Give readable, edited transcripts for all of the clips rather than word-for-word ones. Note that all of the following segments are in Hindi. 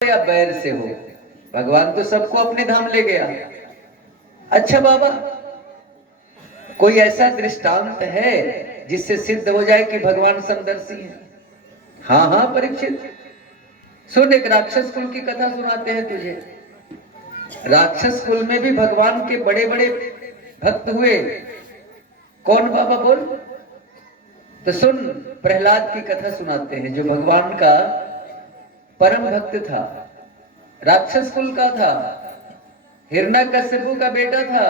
या बैर से हो, भगवान तो सबको अपने धाम ले गया। अच्छा बाबा, कोई ऐसा दृष्टांत है जिससे सिद्ध हो जाए कि भगवान समदर्शी है? हाँ हाँ परीक्षित, सुन, एक राक्षस कुल की कथा सुनाते हैं तुझे। राक्षस कुल में भी भगवान के बड़े बड़े भक्त हुए। कौन बाबा बोल? तो सुन, प्रहलाद की कथा सुनाते हैं, जो भगवान का परम भक्त था, राक्षस कुल का था, हिरण्यकश्यपु का बेटा था।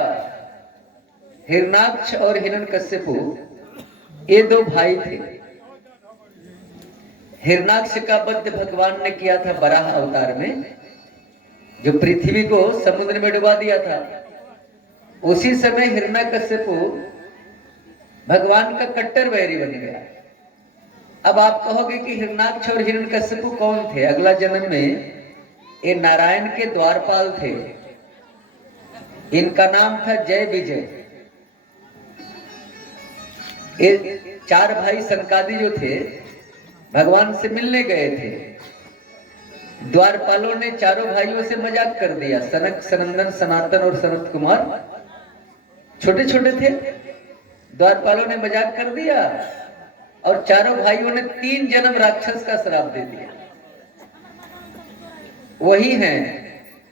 हिरणाक्ष और हिरण्यकश्यपु ये दो भाई थे। हिरणाक्ष का वध भगवान ने किया था वराह अवतार में, जो पृथ्वी को समुद्र में डुबा दिया था। उसी समय हिरण्यकश्यपु भगवान का कट्टर वैरी बन गया। अब आप कहोगे कि हिरणाक्ष और हिरण्यकश्यपु कौन थे? अगला जन्म में ये नारायण के द्वारपाल थे। इनका नाम था जय विजय। ये चार भाई सनकादि जो थे, भगवान से मिलने गए थे। द्वारपालों ने चारों भाइयों से मजाक कर दिया। सनक, सनंदन, सनातन और सनत कुमार छोटे छोटे थे। द्वारपालों ने मजाक कर दिया और चारों भाइयों ने 3 जन्म राक्षस का श्राप दे दिया। वही है,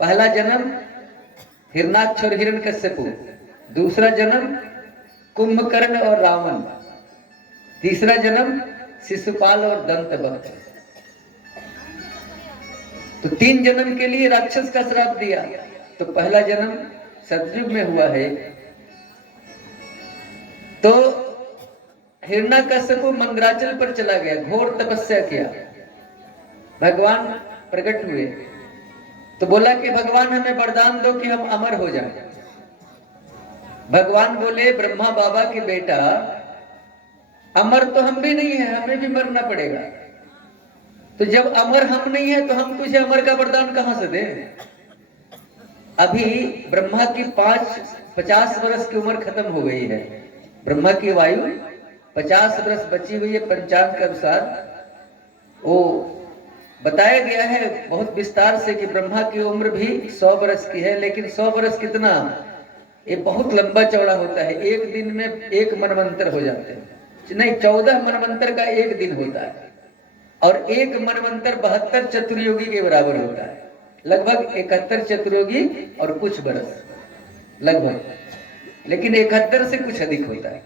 पहला जन्म हिरणाक्ष और हिरण्यकश्यपु, दूसरा जन्म कुंभकर्ण और रावण, तीसरा जन्म शिशुपाल और दंतवक्र। तो 3 जन्म के लिए राक्षस का श्राप दिया। तो पहला जन्म सतयुग में हुआ है। तो हिरण्यकश्यपु मंदराचल पर चला गया, घोर तपस्या किया। भगवान प्रकट हुए तो बोला कि भगवान हमें वरदान दो कि हम अमर हो जाएं। भगवान बोले, ब्रह्मा बाबा के बेटा, अमर तो हम भी नहीं है, हमें भी मरना पड़ेगा। तो जब अमर हम नहीं है तो हम तुझे अमर का वरदान कहां से दें? अभी ब्रह्मा की 50 वर्ष की उम्र खत्म हो गई है। ब्रह्मा की आयु 50 वर्ष बची हुई है। पंचांग के अनुसार वो बताया गया है बहुत विस्तार से कि ब्रह्मा की उम्र भी 100 वर्ष की है। लेकिन 100 वर्ष कितना, ये बहुत लंबा चौड़ा होता है। एक दिन में 1 मनवंतर हो जाते हैं। नहीं, 14 मनवंतर का एक दिन होता है और 1 मनवंतर 72 चतुर्युगी के बराबर होता है। लगभग 71 चतुर्युगी और कुछ बरस लगभग, लेकिन 71 से कुछ अधिक होता है।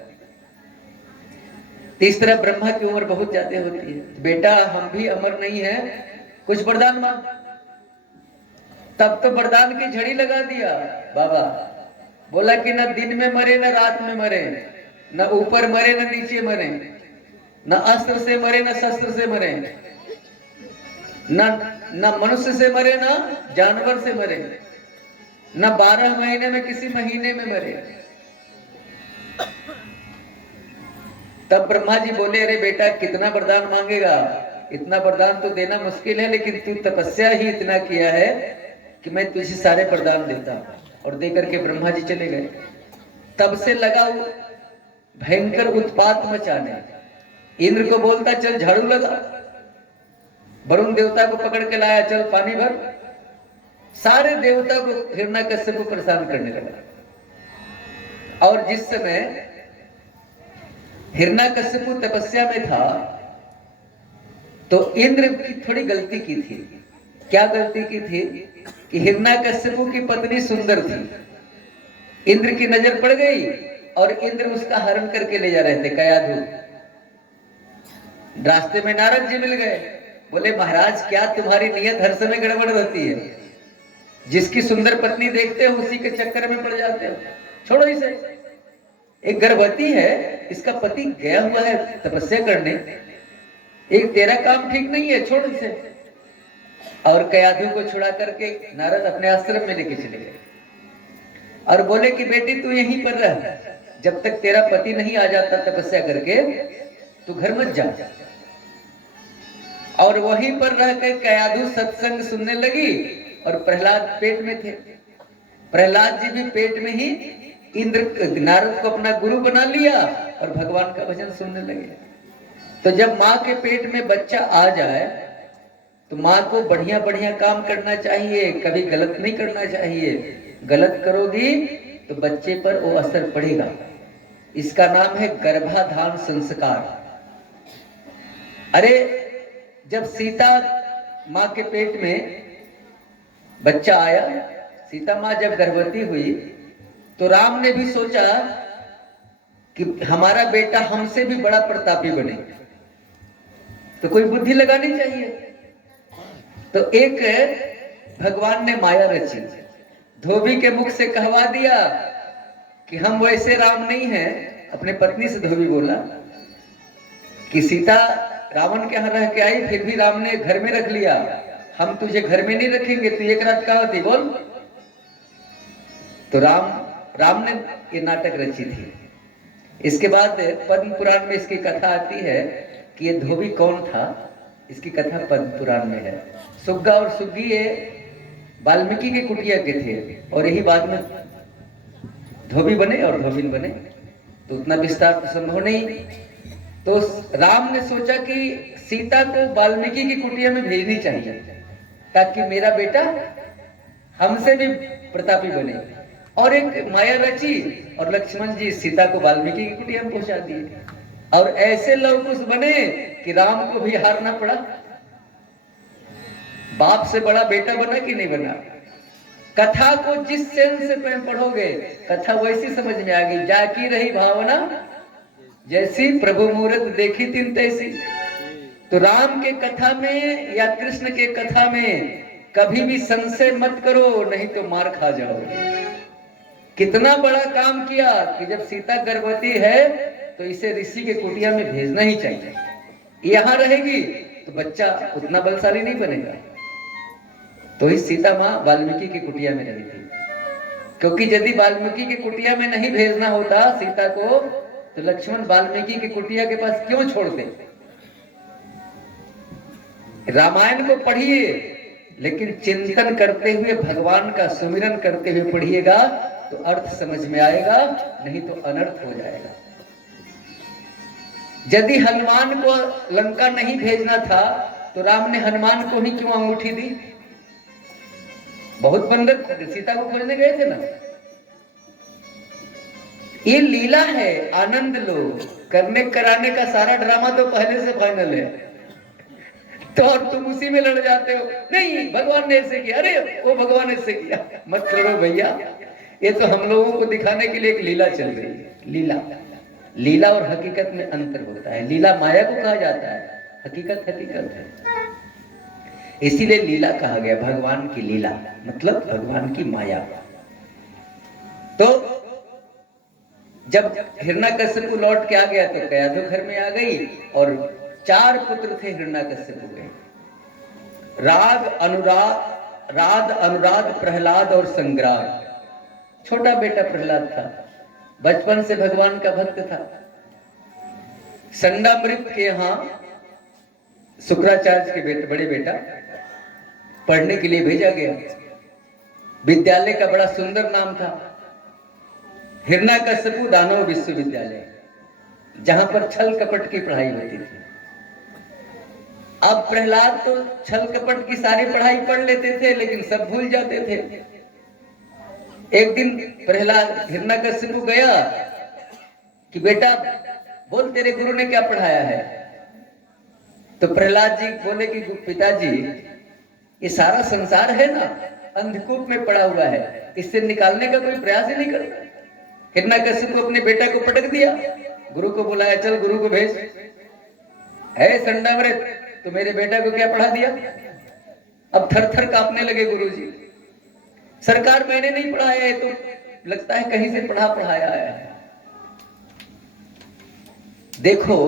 इस तरह ब्रह्मा की उम्र बहुत ज्यादा होती है। बेटा हम भी अमर नहीं है, कुछ वरदान मांग। तब तो वरदान की झड़ी लगा दिया बाबा। बोला कि न दिन में मरे न रात में मरे, न ऊपर मरे न नीचे मरे, न अस्त्र से मरे न शस्त्र से मरे, न मनुष्य से मरे न जानवर से मरे, न 12 महीने में किसी महीने में मरे। तब ब्रह्मा जी बोले, अरे बेटा कितना वरदान मांगेगा? इतना वरदान तो देना मुश्किल है, लेकिन तू तपस्या ही इतना किया है कि मैं तुझे सारे वरदान देता हूं। और देकर के ब्रह्मा जी चले गए। तब से लगा वो भयंकर उत्पात मचाने। इंद्र को बोलता चल झाड़ू लगा, वरुण देवता को पकड़ के लाया, चल पानी भर। सारे देवता को हिरण्यकश्यप को परेशान करने लगा। और जिस समय हिरण्यकश्यप तपस्या में था तो इंद्र की थोड़ी गलती की थी। क्या गलती की थी? कि हिरण्यकश्यप की पत्नी सुंदर थी। इंद्र की नजर पड़ गई और इंद्र उसका हरण करके ले जा रहे थे, कयाधु। रास्ते में नारद जी मिल गए। बोले, महाराज क्या तुम्हारी नियत हर समय गड़बड़ रहती है? जिसकी सुंदर पत्नी देखते हो उसी के चक्कर में पड़ जाते हो। छोड़ो इसे, एक गर्भवती है, इसका पति गया हुआ है तपस्या करने, एक तेरा काम ठीक नहीं है, छोड़ इसे। और कयाधु को छुड़ा करके नारद अपने आश्रम में लेके चले गए और बोले कि बेटी तू यहीं पर रह, जब तक तेरा पति नहीं आ जाता तपस्या करके तू घर मत जा। और वहीं पर रहकर कयाधु सत्संग सुनने लगी और प्रहलाद पेट में थे। प्रहलाद जी भी पेट में ही इंद्र नारद को अपना गुरु बना लिया और भगवान का भजन सुनने लगे। तो जब माँ के पेट में बच्चा आ जाए तो माँ को बढ़िया बढ़िया काम करना चाहिए, कभी गलत नहीं करना चाहिए। गलत करोगी तो बच्चे पर वो असर पड़ेगा। इसका नाम है गर्भाधान संस्कार। अरे जब सीता माँ के पेट में बच्चा आया, सीता माँ जब गर्भवती हुई तो राम ने भी सोचा कि हमारा बेटा हमसे भी बड़ा प्रतापी बने, तो कोई बुद्धि लगानी चाहिए। तो एक भगवान ने माया रची, धोबी के मुख से कहवा दिया कि हम वैसे राम नहीं हैं। अपने पत्नी से धोबी बोला कि सीता रावण के यहाँ रह के आई, फिर भी राम ने घर में रख लिया, हम तुझे घर में नहीं रखेंगे, तू एक रात कहाँ थी बोल। तो राम ने ये नाटक रची थी। इसके बाद पद्म पुराण में इसकी कथा आती है कि ये धोबी कौन था। इसकी कथा पद्म पुराण में है। सुग्गा और सुग्गी ये वाल्मीकि के कुटिया के थे और यही बाद में धोबी बने और धोबिन बने, तो उतना विस्तार तो संभव नहीं। तो राम ने सोचा कि सीता को वाल्मीकि की कुटिया में भेजनी चाहिए ताकि मेरा बेटा हमसे भी प्रतापी बने। और एक माया रची और लक्ष्मण जी सीता को वाल्मीकि की कुटिया में पहुंचा दिए और ऐसे लवकुश बने कि राम को भी हारना पड़ा। बाप से बड़ा बेटा बना कि नहीं बना। कथा को जिस सेंस से पढ़ोगे कथा वैसी समझ में आ गई। जाकी रही भावना जैसी प्रभु मूरत देखी तीन तैसी। तो राम के कथा में या कृष्ण के कथा में कभी भी संशय मत करो, नहीं तो मार खा जाओगे। कितना बड़ा काम किया कि जब सीता गर्भवती है तो इसे ऋषि के कुटिया में भेजना ही चाहिए। यहां रहेगी तो बच्चा उतना बलशाली नहीं बनेगा। तो ही सीता माँ वाल्मीकि की कुटिया में रही थी, क्योंकि यदि वाल्मीकि की कुटिया में नहीं भेजना होता सीता को तो लक्ष्मण वाल्मीकि की कुटिया के पास क्यों छोड़ते। रामायण को पढ़िए लेकिन चिंतन करते हुए, भगवान का सुमिरन करते हुए पढ़िएगा तो अर्थ समझ में आएगा, नहीं तो अनर्थ हो जाएगा। यदि हनुमान को लंका नहीं भेजना था तो राम ने हनुमान को ही क्यों अंगूठी दी। बहुत बंदर सीता को खोजने गए थे ना। ये लीला है, आनंद लो। करने कराने का सारा ड्रामा तो पहले से फाइनल है, तो और तुम उसी में लड़ जाते हो। नहीं भगवान ने ऐसे किया, अरे वो भगवान ऐसे किया। मत लड़ो भैया, ये तो हम लोगों को दिखाने के लिए एक लीला चल रही है। लीला और हकीकत में अंतर होता है। लीला माया को कहा जाता है, हकीकत है। इसीलिए लीला कहा गया, भगवान की लीला मतलब भगवान की माया। तो जब हिरण्यकश्यप लौट के आ गया तो कयाधु घर में आ गई और 4 पुत्र थे हिरण्यकश्यप के, राध अनुराध प्रहलाद और संग्राम। छोटा बेटा प्रहलाद था, बचपन से भगवान का भक्त था। संडामृत के यहाँ शुक्राचार्य के बड़े बेटा पढ़ने के लिए भेजा गया। विद्यालय का बड़ा सुंदर नाम था हिरण्यकश्यप दानव विश्वविद्यालय, जहां पर छल कपट की पढ़ाई होती थी। अब प्रहलाद तो छल कपट की सारी पढ़ाई पढ़ लेते थे लेकिन सब भूल जाते थे। एक दिन प्रहलाद हिरण्यकश्यप गया कि बेटा बोल तेरे गुरु ने क्या पढ़ाया है। तो प्रहलाद जी बोले कि पिताजी ये सारा संसार है ना अंधकूप में पड़ा हुआ है, इससे निकालने का कोई प्रयास ही नहीं करता। हिरण्यकश्यप को अपने बेटा को पटक दिया, गुरु को बुलाया, चल गुरु को भेज। है संडामृत, तो मेरे बेटा को क्या पढ़ा दिया। अब थर थर कांपने लगे गुरुजी। सरकार मैंने नहीं पढ़ाया है, तो लगता है कहीं से पढ़ाया है। देखो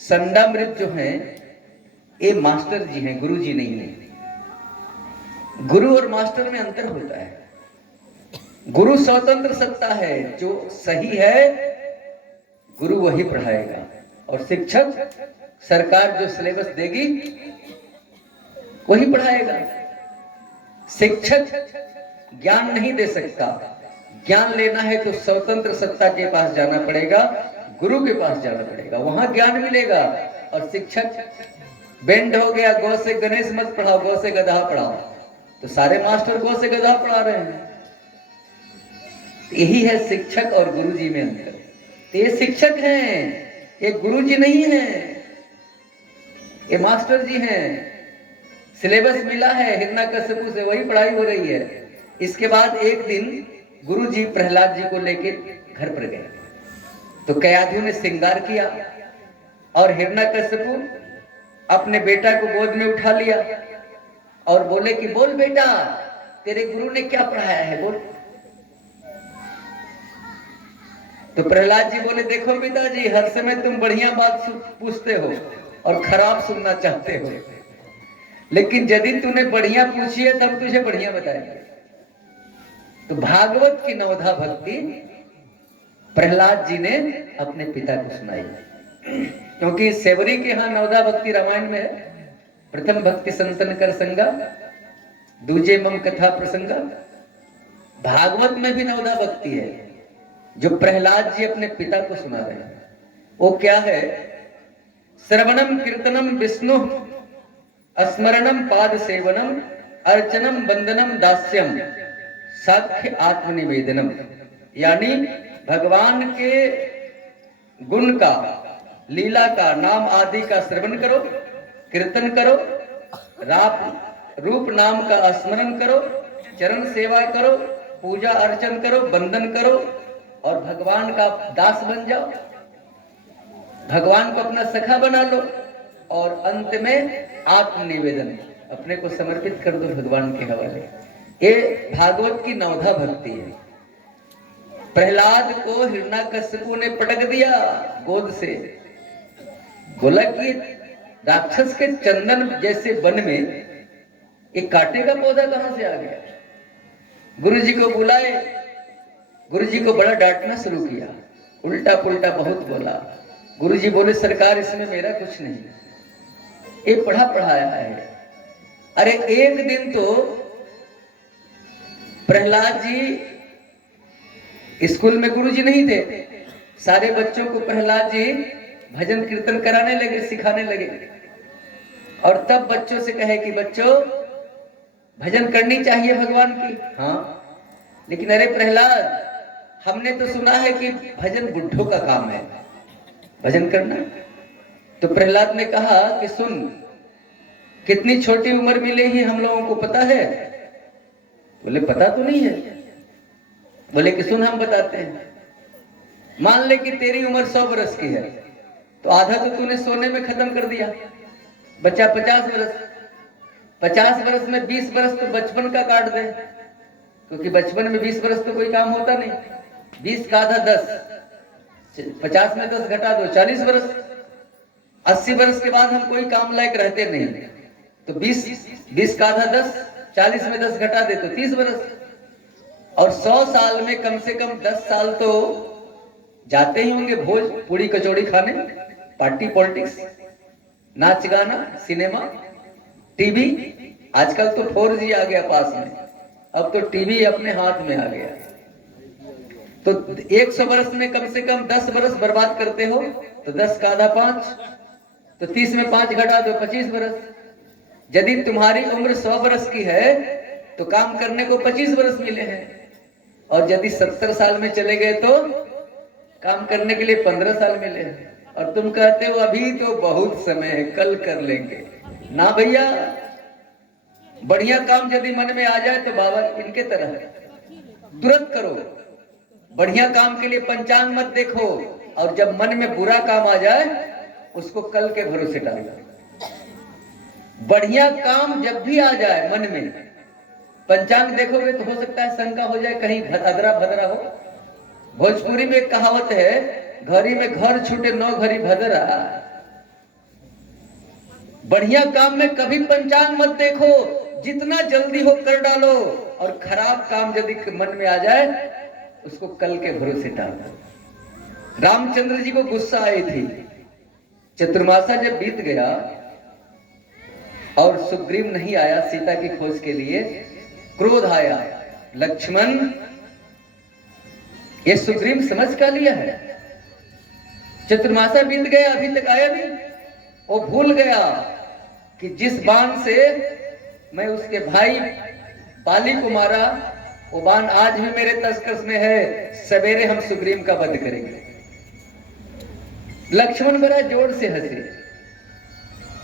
संडामृत जो हैं ये मास्टर जी हैं, गुरु जी नहीं है। गुरु और मास्टर में अंतर होता है। गुरु स्वतंत्र सत्ता है, जो सही है गुरु वही पढ़ाएगा, और शिक्षक सरकार जो सिलेबस देगी वही पढ़ाएगा। शिक्षक ज्ञान नहीं दे सकता। ज्ञान लेना है तो स्वतंत्र सत्ता के पास जाना पड़ेगा, गुरु के पास जाना पड़ेगा, वहां ज्ञान मिलेगा। और शिक्षक बेंड हो गया, गौ से गणेश मत पढ़ाओ, गौ से गधा पढ़ाओ, तो सारे मास्टर गौ से गधा पढ़ा रहे हैं। यही है शिक्षक और गुरुजी में अंतर। तो ये शिक्षक हैं, ये गुरुजी नहीं है, ये मास्टर जी हैं। सिलेबस मिला है हिरण्यकश्यपु से, वही पढ़ाई हो रही है। इसके बाद एक दिन गुरुजी प्रहलाद जी को लेके घर पर गए, तो कयाधु ने श्रृंगार किया और हिरण्यकश्यपु अपने बेटा को गोद में उठा लिया और बोले कि बोल बेटा, तेरे गुरु ने क्या पढ़ाया है, बोल। तो प्रहलाद जी बोले, देखो पिताजी, हर समय तुम बढ़िया बात पूछते हो और खराब सुनना चाहते हो, लेकिन यदि तूने बढ़िया पूछी है तब तुझे बढ़िया बताएंगे। तो भागवत की नवधा भक्ति प्रहलाद जी ने अपने पिता को सुनाई, क्योंकि सेवरी के यहाँ नवधा भक्ति रामायण में है। प्रथम भक्ति संतन कर संगा, दूजे मम कथा प्रसंगा। भागवत में भी नवधा भक्ति है जो प्रहलाद जी अपने पिता को सुना रहे हैं। वो क्या है? श्रवणम कीर्तनम विष्णु, स्मरणम पाद सेवनम, अर्चनम वंदनम दास्यम, साख्य आत्मनिवेदनम। यानी भगवान के गुण का, लीला का, नाम आदि का श्रवण करो, कीर्तन करो, रूप नाम का स्मरण करो, चरण सेवा करो, पूजा अर्चन करो, वंदन करो और भगवान का दास बन जाओ, भगवान को अपना सखा बना लो और अंत में आत्मनिवेदन, अपने को समर्पित कर दो भगवान के हवाले। ये भागवत की नवधा भक्ति है। प्रहलाद को हिरण्यकश्यपु ने पटक दिया गोद से, बोला कि राक्षस के चंदन जैसे वन में एक कांटे का पौधा कहां से आ गया। गुरुजी को बुलाए, गुरुजी को बड़ा डांटना शुरू किया, उल्टा पुल्टा बहुत बोला। गुरुजी बोले, सरकार इसमें मेरा कुछ नहीं, ये पढ़ा पढ़ाया है। अरे एक दिन तो प्रहलाद जी स्कूल में गुरुजी नहीं थे, सारे बच्चों को प्रहलाद जी भजन कीर्तन कराने लगे, सिखाने लगे। और तब बच्चों से कहे कि बच्चों, भजन करनी चाहिए भगवान की। हाँ, लेकिन अरे प्रहलाद, हमने तो सुना है कि भजन बुढ़ों का काम है, भजन करना। तो प्रहलाद ने कहा कि सुन, कितनी छोटी उम्र मिले ही हम लोगों को पता है? बोले पता तो नहीं है। बोले कि सुन, हम बताते हैं। मान ले कि तेरी उम्र 100 वर्ष की है, तो आधा तो तूने सोने में खत्म कर दिया, बचा 50 वर्ष। 50 वर्ष में 20 वर्ष तो बचपन का काट दे, क्योंकि बचपन में 20 वर्ष तो कोई काम होता नहीं। 20 का आधा 10, 50 में 10 घटा दो, 40 वर्ष। 80 वर्ष के बाद हम कोई काम लायक रहते नहीं, तो 20 का आधा 10, 40 में 10 घटा दे तो 30 वर्ष। और 100 साल में कम से कम 10 साल तो जाते ही होंगे भोज पूरी कचौड़ी खाने, पार्टी पॉलिटिक्स, नाच गाना, सिनेमा, टीवी। आजकल तो 4G आ गया पास में, अब तो टीवी अपने हाथ में आ गया। तो 100 वर्ष में कम से कम 10 वर्ष बर्बाद करते हो, तो 10 का आधा 5, तो 30 में 5 घटा दो, 25 वर्ष। यदि तुम्हारी उम्र 100 वर्ष की है तो काम करने को 25 वर्ष मिले हैं, और यदि 70 साल में चले गए तो काम करने के लिए 15 साल मिले हैं। और तुम कहते हो अभी तो बहुत समय है, कल कर लेंगे। ना भैया, बढ़िया काम यदि मन में आ जाए तो बाबा इनके तरह तुरंत करो। बढ़िया काम के लिए पंचांग मत देखो, और जब मन में बुरा काम आ जाए उसको कल के भरोसे डाल दो। बढ़िया काम जब भी आ जाए मन में, पंचांग देखोगे तो हो सकता है शंका हो जाए कहीं अदरा भदरा हो। भोजपुरी में एक कहावत है, घड़ी में घर छूटे 9 घड़ी भदरा। बढ़िया काम में कभी पंचांग मत देखो, जितना जल्दी हो कर डालो, और खराब काम यदि मन में आ जाए उसको कल के भरोसे डाल दो। रामचंद्र जी को गुस्सा आई थी, चतुर्मासा जब बीत गया और सुग्रीव नहीं आया सीता की खोज के लिए, क्रोध आया। लक्ष्मण, ये सुग्रीव समझ का लिया है, चतुर्मासा बीत गया अभी तक आया नहीं, वो भूल गया कि जिस बाण से मैं उसके भाई बाली को मारा, वो बाण आज भी मेरे तस्कस में है, सवेरे हम सुग्रीव का वध करेंगे। लक्ष्मण बड़ा जोर से हंसे।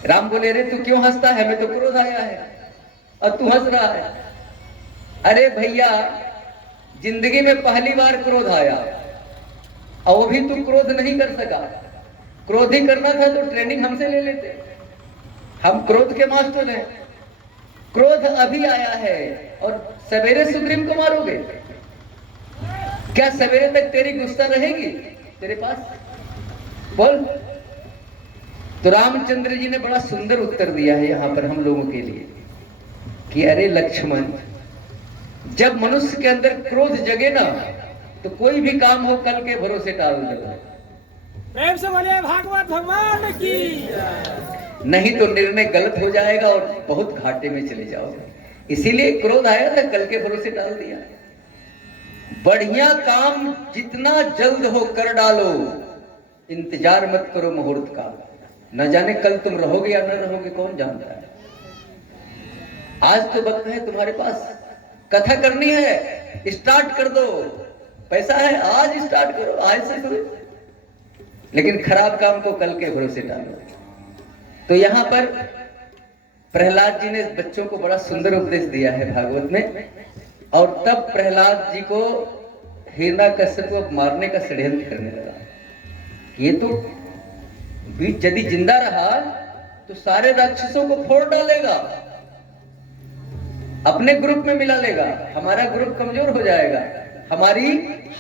राम बोले, अरे तू क्यों हंसता है, हमें तो क्रोध आया है और तू हंस रहा है। अरे भैया, जिंदगी में पहली बार क्रोध आया और वो भी तू क्रोध नहीं कर सका। क्रोध ही करना था तो ट्रेनिंग हमसे ले लेते, हम क्रोध के मास्टर हैं। क्रोध अभी आया है और सवेरे सुग्रीव को मारोगे? क्या सवेरे तक तेरी गुस्सा रहेगी तेरे पास? बोल। तो रामचंद्र जी ने बड़ा सुंदर उत्तर दिया है यहां पर हम लोगों के लिए कि अरे लक्ष्मण, जब मनुष्य के अंदर क्रोध जगे ना तो कोई भी काम हो कल के भरोसे टाल देगा। प्रेम से बोलिए भागवत भगवान की। नहीं तो निर्णय गलत हो जाएगा और बहुत घाटे में चले जाओगे। इसीलिए क्रोध आया था, कल के भरोसे डाल दिया। बढ़िया काम जितना जल्द हो कर डालो, इंतजार मत करो मुहूर्त का। न जाने कल तुम रहोगे या न रहोगे, कौन जानता है। आज तो वक्त है तुम्हारे पास, कथा करनी है, स्टार्ट कर दो। पैसा है, आज स्टार्ट करो, आज से करो। लेकिन खराब काम को कल के भरोसे डालो। तो यहां पर प्रहलाद जी ने बच्चों को बड़ा सुंदर उपदेश दिया है भागवत में। और तब प्रहलाद जी को हिरण्यकश्यप को मारने का षड्यंत्र करने लगा। ये तो यदि जिंदा रहा तो सारे राक्षसों को फोड़ डालेगा, अपने ग्रुप में मिला लेगा, हमारा ग्रुप कमजोर हो जाएगा, हमारी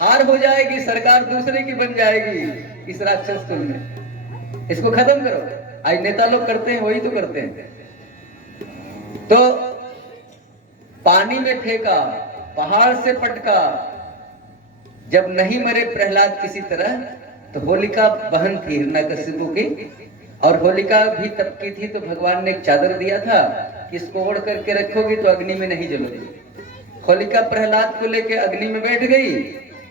हार हो जाएगी, सरकार दूसरे की बन जाएगी इस राक्षस कुल में। इसको खत्म करो। आज नेता लोग करते हैं, वही तो करते हैं। तो पानी में फेंका, पहाड़ से पटका, जब नहीं मरे प्रहलाद किसी तरह, तो होलिका बहन थी हिरण्यकश्यप की, और होलिका भी तब की थी। तो भगवान ने एक चादर दिया था कि इसको ओढ़ करके रखोगी तो अग्नि में नहीं जलोगी। होलिका प्रहलाद को लेके अग्नि में बैठ गई,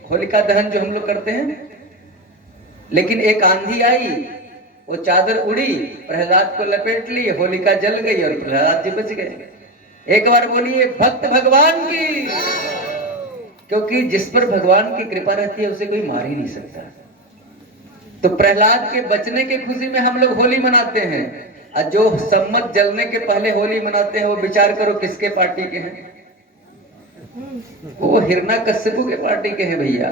होलिका दहन जो हम लोग करते हैं। लेकिन एक आंधी आई, वो चादर उड़ी, प्रहलाद को लपेट ली, होलिका जल गई और प्रहलाद जी बच गए। एक बार बोलिए भक्त भगवान की। क्योंकि जिस पर भगवान की कृपा रहती है उसे कोई मार ही नहीं सकता। तो प्रहलाद के बचने की खुशी में हम लोग होली मनाते हैं। और जो सम्मत जलने के पहले होली मनाते हैं, वो विचार करो किसके पार्टी के हैं? वो हिरण्यकश्यप के पार्टी के हैं भैया।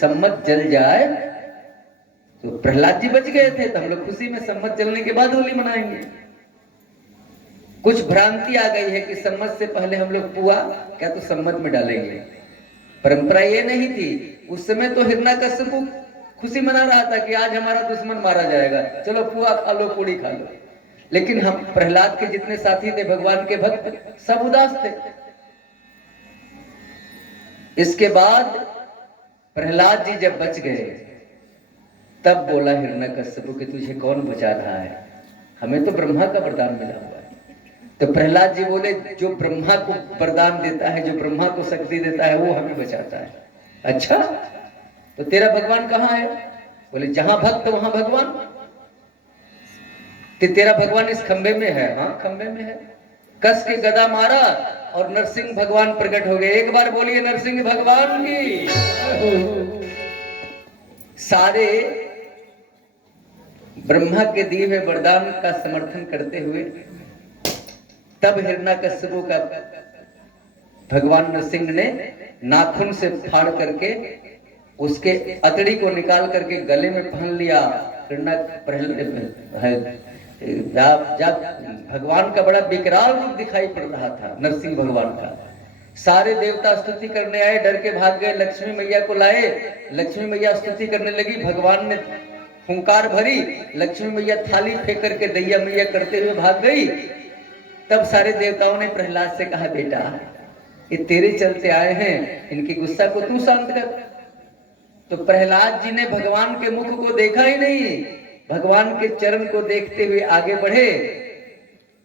सम्मत जल जाए तो प्रहलाद जी बच गए थे, तो हम लोग खुशी में सम्मत जलने के बाद होली मनाएंगे। कुछ भ्रांति आ गई है कि सम्मत से पहले हम लोग पुआ क्या तो सम्मत में डालेंगे। परंपरा ये नहीं थी। उस समय तो हिरण्यकश्यप खुशी मना रहा था कि आज हमारा दुश्मन मारा जाएगा, चलो पुआ खा लो, पूड़ी खा लो। लेकिन हम प्रहलाद के जितने साथी थे भगवान के भक्त, सब उदास थे। इसके बाद प्रहलाद जी जब बच गए, तब बोला हिरण्यकश्यप कि तुझे कौन बचा रहा है, हमें तो ब्रह्मा का वरदान मिला हुआ है। तो प्रहलाद जी बोले, जो ब्रह्मा को वरदान देता है, जो ब्रह्मा को शक्ति देता है, वो हमें बचाता है। अच्छा, तो तेरा भगवान कहाँ है? बोले, जहां भक्त वहां भगवान। तो तेरा भगवान इस खंबे में है। हाँ, खंबे में है। कस के गदा मारा और नरसिंह भगवान प्रकट हो गए। एक बार बोलिए नरसिंह भगवान की। सारे ब्रह्मा के दिए हुए वरदान का समर्थन करते हुए तब हिरण्यकश्यप का भगवान नरसिंह ने नाखून से फाड़ करके उसके अतड़ी को निकाल करके गले में पहन लिया। जब भगवान का बड़ा विकराल रूप दिखाई पड़ रहा था नरसिंह भगवान का, सारे देवता स्तुति करने आए, डर के भाग गए। लक्ष्मी मैया को लाए, लक्ष्मी मैया स्तुति करने लगी। भगवान ने हुंकार भरी, लक्ष्मी मैया थाली फेंक करके दैया मैया करते हुए भाग गई। तब सारे देवताओं ने प्रहलाद से कहा, बेटा ये तेरे चलते आए हैं, इनकी गुस्सा को तू शांत कर। तो प्रहलाद जी ने भगवान के मुख को देखा ही नहीं, भगवान के चरण को देखते हुए आगे बढ़े।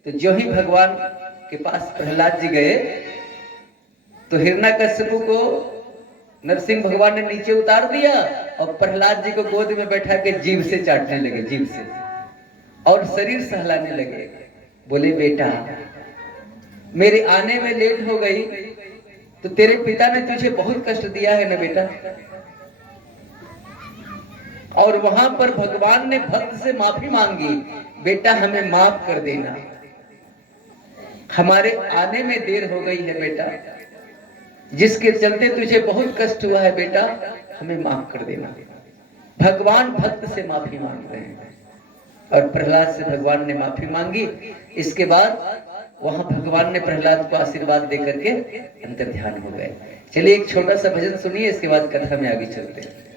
तो जो ही भगवान के पास प्रहलाद जी गए तो हिरण्यकश्यप को नरसिंह भगवान ने नीचे उतार दिया और प्रहलाद जी को गोद में बैठा के जीभ से चाटने लगे, जीभ से। और शरीर सहलाने लगे। बोले बेटा मेरे आने में लेट हो गई तो तेरे पिता ने तुझे बहुत कष्ट दिया है ना बेटा। और वहां पर भगवान ने भक्त से माफी मांगी, बेटा हमें माफ कर देना, हमारे आने में देर हो गई है बेटा, जिसके चलते तुझे बहुत कष्ट हुआ है बेटा, हमें माफ कर देना। भगवान भक्त से माफी मांग रहे हैं और प्रहलाद से भगवान ने माफी मांगी। इसके बाद वहां भगवान ने प्रहलाद को आशीर्वाद देकर के अंतर ध्यान हो गए। चलिए एक छोटा सा भजन सुनिए, इसके बाद कथा में आगे चलते हैं।